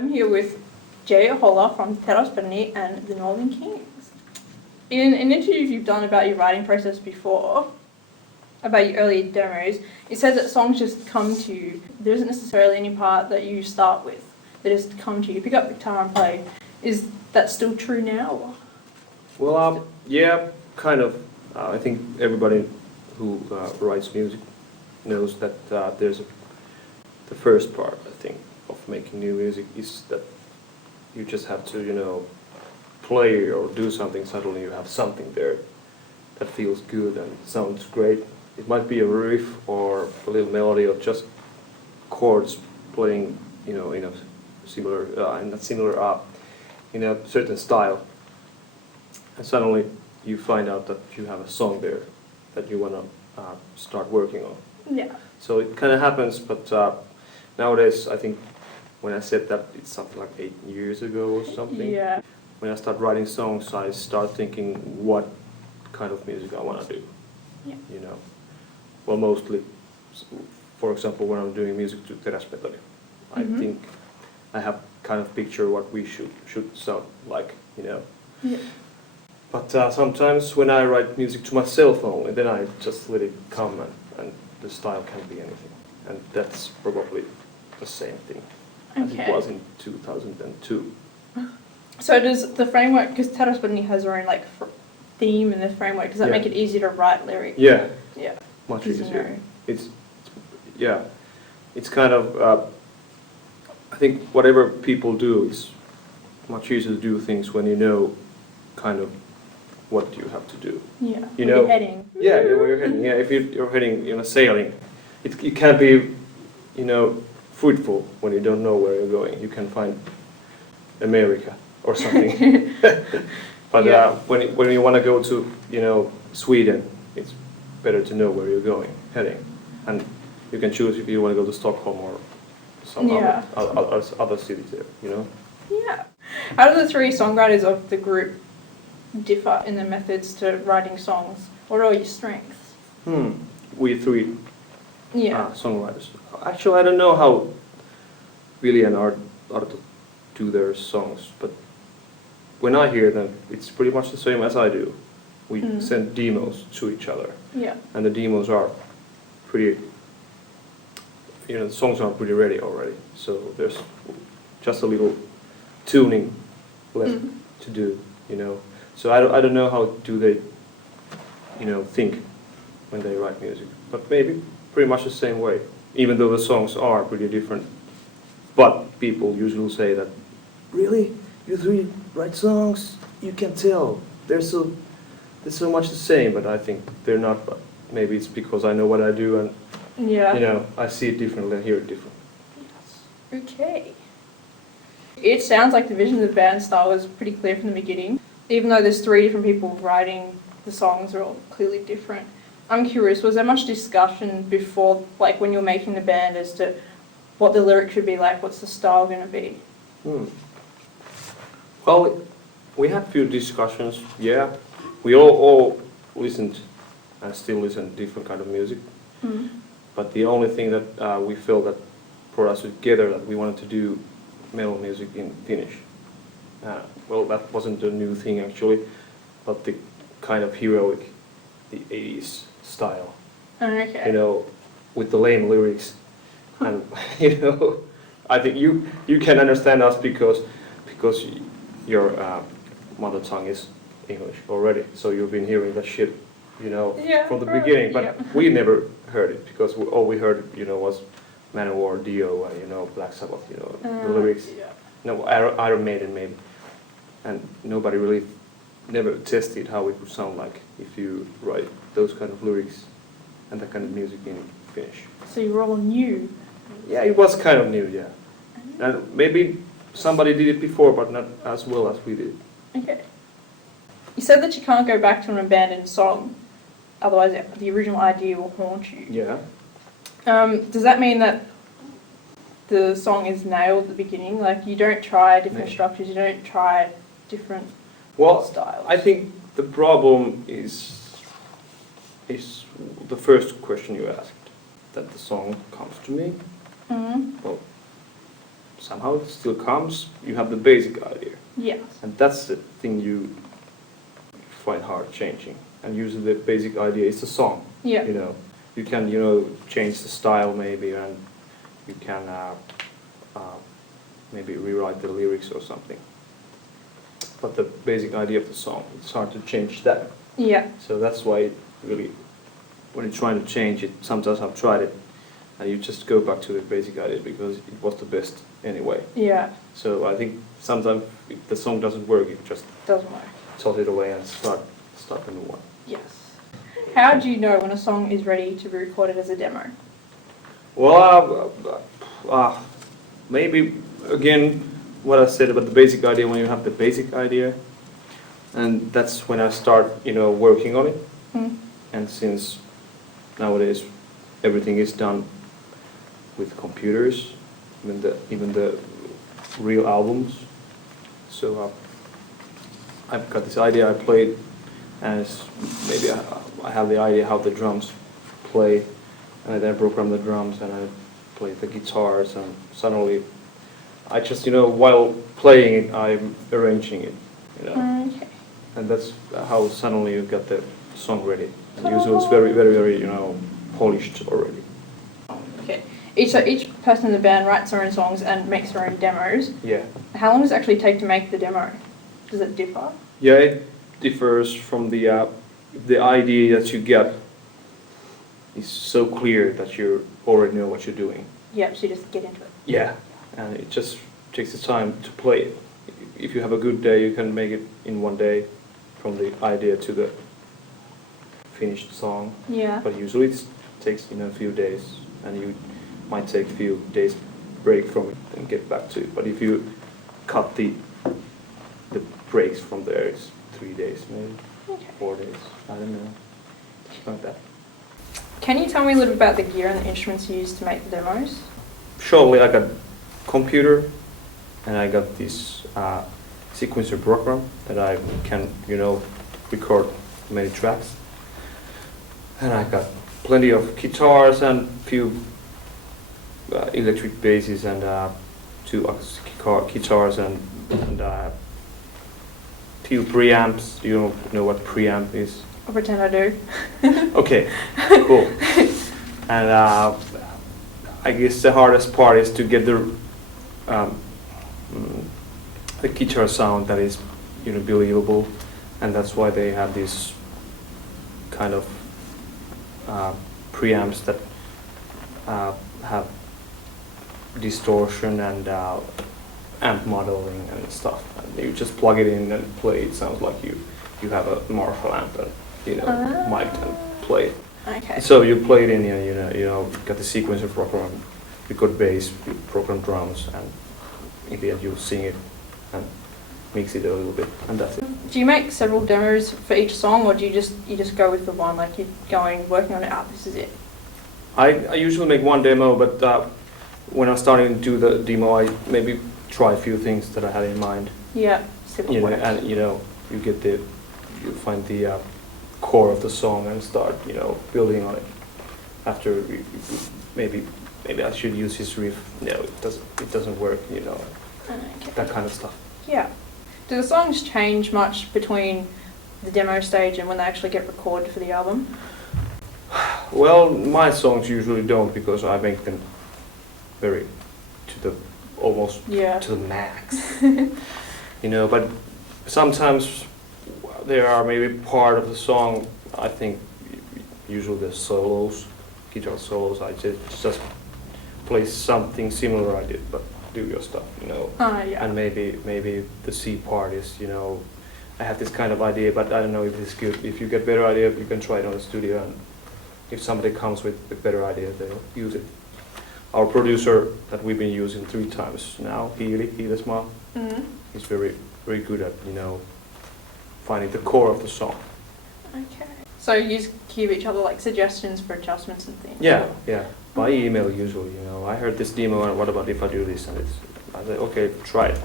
I'm here with Ahola from Teräsbetoni and the Northern Kings. In an interview you've done about your writing process before, about your early demos, it says that songs just come to you. There isn't necessarily any part that you start with. They just come to you. You pick up the guitar and play. Is that still true now? Well, yeah, kind of. I think everybody who writes music knows that the first part, I think, of making new music is that you just have to, play or do something. Suddenly you have something there that feels good and sounds great. It might be a riff or a little melody or just chords playing, in a similar, in a certain style. And suddenly you find out that you have a song there that you want to start working on. Yeah. So it kind of happens, but nowadays I think when I said that it's something like 8 years ago or something. Yeah. When I start writing songs, I start thinking what kind of music I want to do. Yeah. Well, mostly, for example, when I'm doing music to Teräsbetoni, I think I have kind of picture what we should sound like, Yeah. But sometimes when I write music to myself only, then I just let it come and the style can be anything. And that's probably the same thing as it was in 2002. So does the framework, because Teräsbetoni has their own theme and the framework, does that make it easier to write lyrics? Yeah. Yeah. Much easier. It's kind of, I think whatever people do, it's much easier to do things when you know kind of what you have to do. Yeah, where you're heading. Yeah, where you're heading. Yeah, if you're heading, sailing, it can't be, fruitful when you don't know where you're going. You can find America or something. But when you want to go to, Sweden, it's better to know where you're going, heading. And you can choose if you want to go to Stockholm or some other cities there, Yeah. How do the three songwriters of the group differ in their methods to writing songs? What are your strengths? We three songwriters. Actually, I don't know how Willie and Arto do their songs, but when I hear them, it's pretty much the same as I do. We send demos to each other. Yeah. And the demos are pretty, the songs are pretty ready already. So there's just a little tuning left to do, So I don't know how do they, think when they write music. But maybe pretty much the same way, even though the songs are pretty different. But people usually say that, really? You three write songs? You can tell. They're so much the same, but I think they're not. But maybe it's because I know what I do and, I see it differently and hear it differently. Yes. Okay. It sounds like the vision of the band style was pretty clear from the beginning. Even though there's three different people writing the songs are all clearly different. I'm curious, was there much discussion before, when you're making the band as to what the lyrics should be like, what's the style going to be? Well, we had a few discussions, yeah. We all listened and still listen to different kind of music. But the only thing that we felt that brought us together that we wanted to do metal music in Finnish. Well, that wasn't a new thing actually, but the kind of heroic, the 80s style. Okay. With the lame lyrics. And, I think you can understand us because your mother tongue is English already. So you've been hearing that shit, from the beginning. But we never heard it because all we heard, was Manowar, Dio, and, Black Sabbath, the lyrics. Yeah. No, Iron Maiden maybe. And nobody really never tested how it would sound like if you write those kind of lyrics and that kind of music in Finnish. So you were all new? Yeah, it was kind of new, yeah. And maybe somebody did it before, but not as well as we did. Okay. You said that you can't go back to an abandoned song, otherwise the original idea will haunt you. Yeah. Does that mean that the song is nailed at the beginning? You don't try different structures, you don't try different styles? I think the problem is the first question you asked, that the song comes to me. Well, somehow it still comes. You have the basic idea, Yes. and that's the thing you find hard changing. And usually the basic idea is the song. Yeah. You know, you can change the style maybe, and you can maybe rewrite the lyrics or something. But the basic idea of the song, it's hard to change that. Yeah. So that's why it really, when you're trying to change it, sometimes I've tried it, and you just go back to the basic idea because it was the best anyway. Yeah. So I think sometimes if the song doesn't work, you just Doesn't work. toss it away and start a new one. Yes. How do you know when a song is ready to be recorded as a demo? Well, maybe again what I said about the basic idea. When you have the basic idea, and that's when I start, working on it. Mm. And since nowadays everything is done with computers, even the real albums. So I've got this idea. I played, and maybe I have the idea how the drums play, and I then program the drums and I play the guitars, and suddenly I just while playing it I'm arranging it, Okay. and that's how suddenly you get the song ready. And usually it's very very very polished already. Okay. Each person in the band writes their own songs and makes their own demos. Yeah. How long does it actually take to make the demo? Does it differ? Yeah, it differs from the idea that you get is so clear that you already know what you're doing. Yeah, so you just get into it. Yeah, and it just takes the time to play it. If you have a good day, you can make it in one day from the idea to the finished song. Yeah. But usually it takes a few days, and you might take a few days break from it and get back to it. But if you cut the breaks from there, it's 3 days maybe, Okay. 4 days, I don't know, like that. Can you tell me a little bit about the gear and the instruments you use to make the demos? Shortly, I got computer, and I got this sequencer program that I can, record many tracks. And I got plenty of guitars and few electric basses and 2 acoustic guitars and few preamps. You don't know what preamp is? I'll pretend I do. Okay, cool. And I guess the hardest part is to get the guitar sound that is believable, and that's why they have these kind of preamps that have distortion and amp modeling and stuff, and you just plug it in and play. It sounds like you have a Marshall amp and mic'd and play it. Okay. So you play it in, got the sequencer program, you got bass, you program drums, and in the end you sing it and mix it a little bit, and that's it. Do you make several demos for each song, or do you just go with the one, like you're working on it, this is it? I usually make one demo, but when I'm starting to do the demo, I maybe try a few things that I had in mind. Yeah, simple work. And you find the core of the song and start building on it. After maybe I should use his riff. No, it doesn't work. Okay. That kind of stuff. Yeah. Do the songs change much between the demo stage and when they actually get recorded for the album? Well, my songs usually don't, because I make them very almost to the max. But sometimes there are maybe part of the song, I think usually the solos, guitar solos, I just play something similar I did, but do your stuff, Yeah. And maybe the C part is, I have this kind of idea, but I don't know if it's good. If you get better idea, you can try it on the studio, and if somebody comes with a better idea, they'll use it. Our producer that we've been using 3 times now, Hiilesmaa, he's very, very good at, finding the core of the song. Okay. So you just give each other suggestions for adjustments and things? Yeah. By email usually, I heard this demo, and what about if I do this? And I say, okay, try it.